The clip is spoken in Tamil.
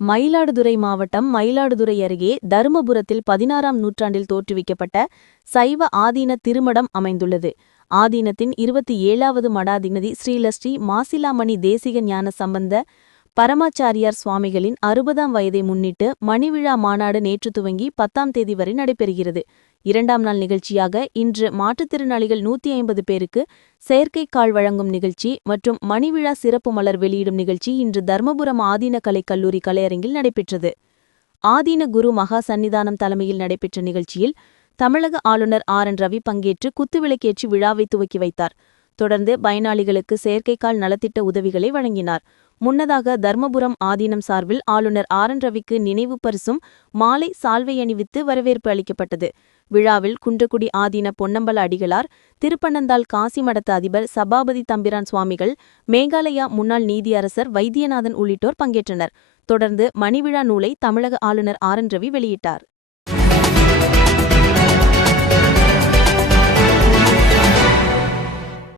மயிலாடுதுறை மாவட்டம் மயிலாடுதுறை அருகே தருமபுரத்தில் பதினாறாம் நூற்றாண்டில் தோற்றுவிக்கப்பட்ட சைவ ஆதீன திருமடம் அமைந்துள்ளது. ஆதீனத்தின் இருபத்தி ஏழாவது மடாதிபதி ஸ்ரீலஸ்ரீ மாசிலாமணி தேசிக ஞான சம்பந்த பரமாச்சாரியார் சுவாமிகளின் அறுபதாம் வயதை முன்னிட்டு மணிவிழா மாநாடு நேற்று துவங்கி பத்தாம் தேதி வரை நடைபெறுகிறது. இரண்டாம் நாள் நிகழ்ச்சியாக இன்று மாற்றுத்திறனாளிகள் நூத்தி ஐம்பது பேருக்கு செயற்கை கால் வழங்கும் நிகழ்ச்சி மற்றும் மணிவிழா சிறப்பு மலர் வெளியிடும் நிகழ்ச்சி இன்று தர்மபுரம் ஆதீன கலைக் கல்லூரி கலையரங்கில் நடைபெற்றது. ஆதீன குரு மகா சன்னிதானம் தலைமையில் நடைபெற்ற நிகழ்ச்சியில் தமிழக ஆளுநர் ஆர் என் ரவி பங்கேற்று குத்துவிளக்கேற்றி விழாவை துவக்கி வைத்தார். தொடர்ந்து பயனாளிகளுக்கு செயற்கைக்கால் நலத்திட்ட உதவிகளை வழங்கினார். முன்னதாக தர்மபுரம் ஆதீனம் சார்பில் ஆளுநர் ஆர். என். ரவிக்கு நினைவு பரிசும் மாலை சால்வை அணிவித்து வரவேற்பு அளிக்கப்பட்டது. விழாவில் குன்றக்குடி ஆதீன பொன்னம்பல அடிகளார் திருப்பனந்தாள் காசி மடத்த அதிபர் சபாபதி தம்பிரான் சுவாமிகள் மேகாலயா முன்னாள் நீதியரசர் வைத்தியநாதன் உள்ளிட்டோர் பங்கேற்றனர். தொடர்ந்து மணிவிழா நூலை தமிழக ஆளுநர் ஆர். என். ரவி வெளியிட்டார்.